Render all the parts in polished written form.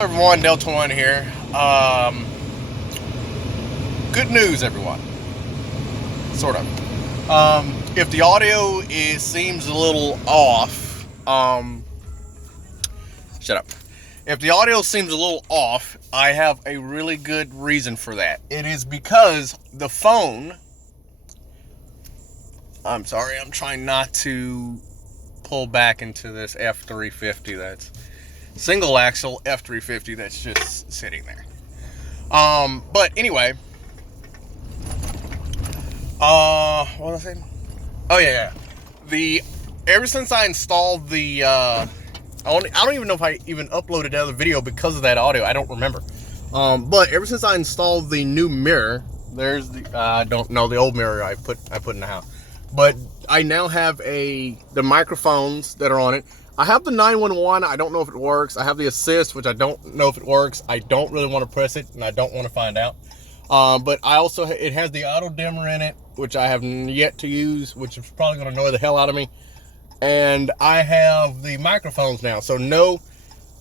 Everyone, Delta One here. Good news, everyone. Sort of. If the audio seems a little off, shut up. If the audio seems a little off, I have a really good reason for that. It is because the phone. I'm sorry, I'm trying not to pull back into this F350 that's single axle F350 that's just sitting there. But anyway, what was I saying? Oh yeah. Ever since I installed the, I don't even know if I even uploaded another video because of that audio. I don't remember. But ever since I installed the new mirror, there's the, I don't know, the old mirror I put in the house. But I now have the microphones that are on it. I have the 911. I don't know if it works. I have the assist, which I don't know if it works. I don't really want to press it, and I don't want to find out. But it has the auto dimmer in it, which I have yet to use, which is probably going to annoy the hell out of me. And I have the microphones now, so no,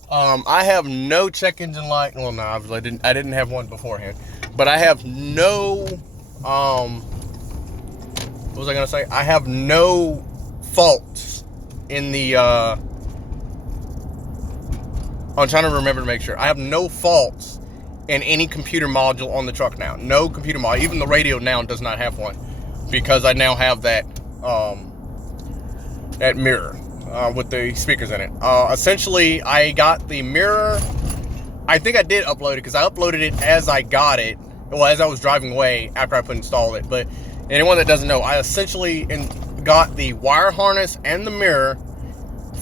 I have no check engine light. Well, no, I didn't have one beforehand, but I have no, what was I gonna say? I have no faults in the, I'm trying to remember to make sure. I have no faults in any computer module on the truck now. No computer module. Even the radio now does not have one because I now have that mirror with the speakers in it. Essentially, I got the mirror. I think I did upload it because I uploaded it as I got it. Well, as I was driving away after I installed it. But anyone that doesn't know, I essentially got the wire harness and the mirror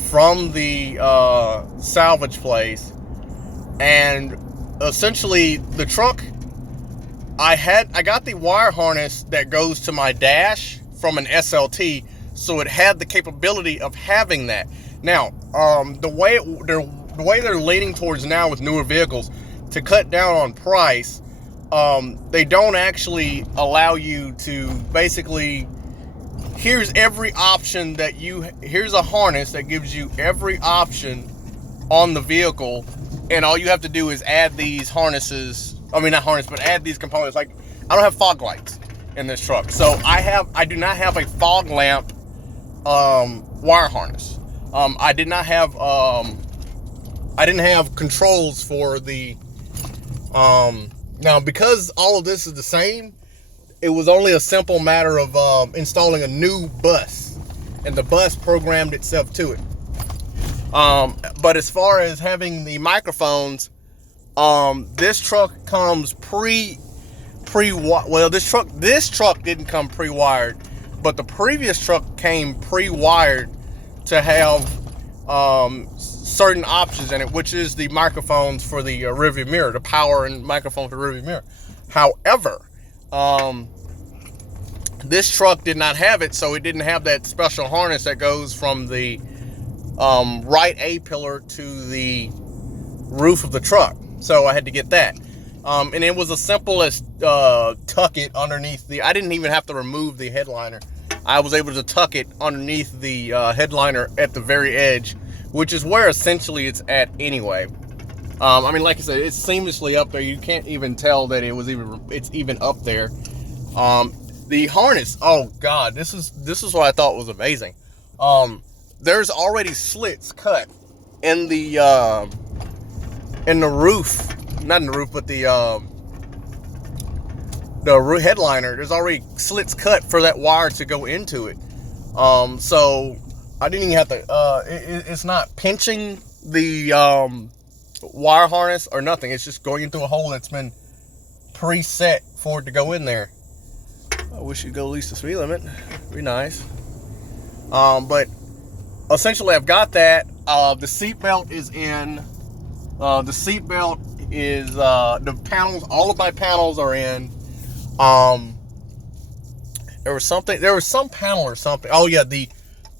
from the salvage place, and essentially the truck, I got the wire harness that goes to my dash from an SLT, so it had the capability of having that. Now, the way they're leaning towards now with newer vehicles to cut down on price, they don't actually allow you to basically, here's every option here's a harness that gives you every option on the vehicle, and all you have to do is add these harnesses. I mean, not harness, but add these components. Like, I don't have fog lights in this truck, so I do not have a fog lamp wire harness. I didn't have controls for the now, because all of this is the same, it was only a simple matter of installing a new bus, and the bus programmed itself to it. But as far as having the microphones, this truck comes this truck didn't come pre-wired, but the previous truck came pre-wired to have certain options in it, which is the microphones for the rearview mirror, the power and microphone for the rearview mirror. However, this truck did not have it, so it didn't have that special harness that goes from the right A-pillar to the roof of the truck. So I had to get that. And it was as simple as tuck it underneath I didn't even have to remove the headliner. I was able to tuck it underneath the headliner at the very edge, which is where essentially it's at anyway. I mean, like I said, it's seamlessly up there. You can't even tell that it's even up there. The harness, oh god, this is what I thought was amazing. There's already slits cut in the roof, not in the roof, but the headliner. There's already slits cut for that wire to go into it. So I didn't even have to. It's not pinching the wire harness or nothing. It's just going into a hole that's been preset for it to go in there. I wish you'd go at least the speed limit. Be nice. But essentially, I've got that. The seatbelt is in. The seatbelt is the panels. All of my panels are in. There was some panel or something. Oh yeah, the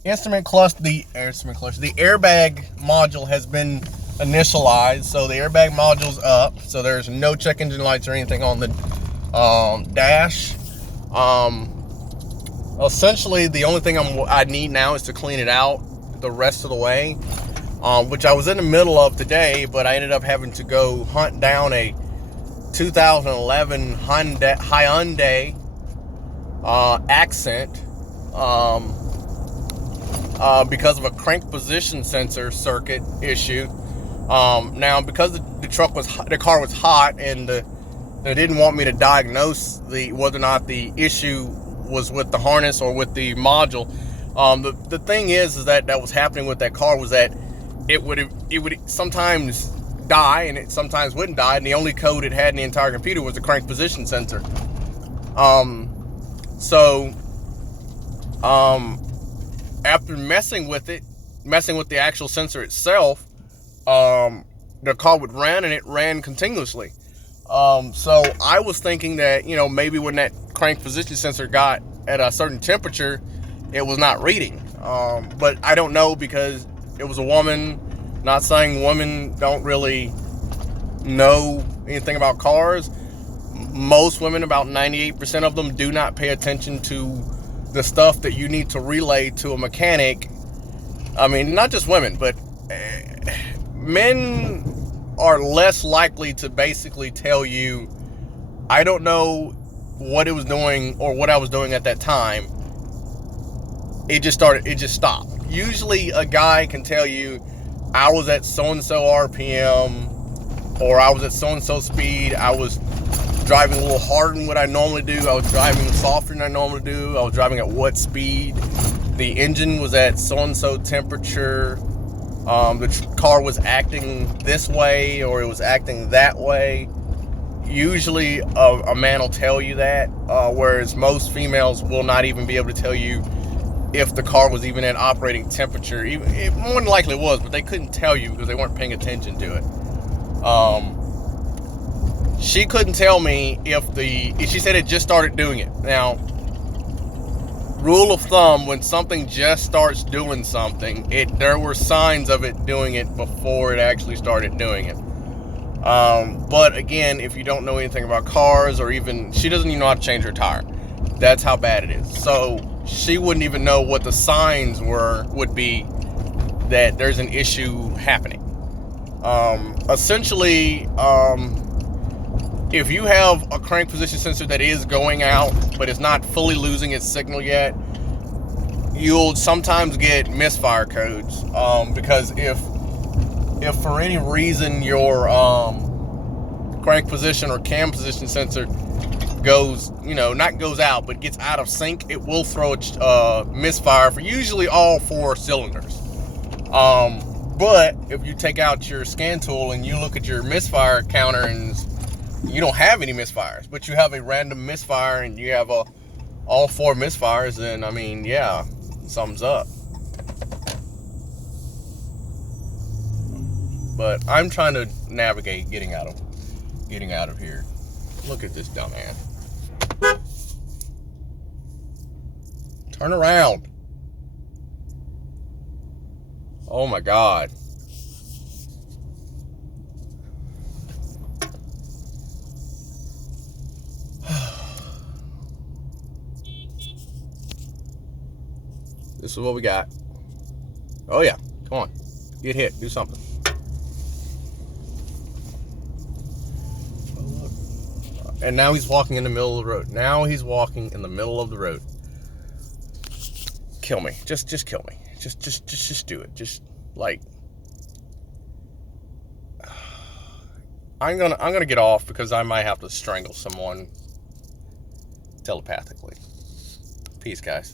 instrument clutch, the airbag module has been initialized, so the airbag module's up. So there's no check engine lights or anything on the dash. Essentially, the only thing I need now is to clean it out the rest of the way. which I was in the middle of today, but I ended up having to go hunt down a 2011 Hyundai Accent because of a crank position sensor circuit issue. Now, because the car was hot, and they didn't want me to diagnose whether or not the issue was with the harness or with the module. The thing is that was happening with that car was that it would sometimes die and it sometimes wouldn't die, and the only code it had in the entire computer was the crank position sensor. After messing with the actual sensor itself, the car would run, and it ran continuously. So I was thinking that, maybe when that crank position sensor got at a certain temperature, it was not reading. But I don't know, because it was a woman. Not saying women don't really know anything about cars. Most women, about 98% of them, do not pay attention to the stuff that you need to relay to a mechanic. I mean, not just women, but men are less likely to basically tell you, I don't know what it was doing or what I was doing at that time. It just stopped. Usually a guy can tell you, I was at so-and-so RPM, or I was at so-and-so speed, I was driving a little harder than what I normally do, I was driving softer than I normally do, I was driving at what speed, the engine was at so-and-so temperature, the car was acting this way or it was acting that way. Usually a man will tell you that, whereas most females will not even be able to tell you if the car was even at operating temperature. It more than likely was, but they couldn't tell you because they weren't paying attention to it. She couldn't tell me if she said it just started doing it. Now, rule of thumb, when something just starts doing something, there were signs of it doing it before it actually started doing it. But again, if you don't know anything about cars, or even, she doesn't even know how to change her tire. That's how bad it is. So she wouldn't even know what the signs would be that there's an issue happening. Essentially, if you have a crank position sensor that is going out, but it's not fully losing its signal yet, you'll sometimes get misfire codes. Because if for any reason your crank position or cam position sensor goes, not goes out, but gets out of sync, it will throw a misfire for usually all 4 cylinders. But if you take out your scan tool and you look at your misfire counter and you don't have any misfires, but you have a random misfire and you have all 4 misfires, then I mean, yeah, something's up. But I'm trying to navigate getting out of here. Look at this dumbass. Turn around. Oh my God. This is what we got. Oh yeah, come on. Get hit, do something. And now he's walking in the middle of the road. Kill me. Just kill me. Just do it. Just like, I'm gonna get off because I might have to strangle someone telepathically. Peace, guys.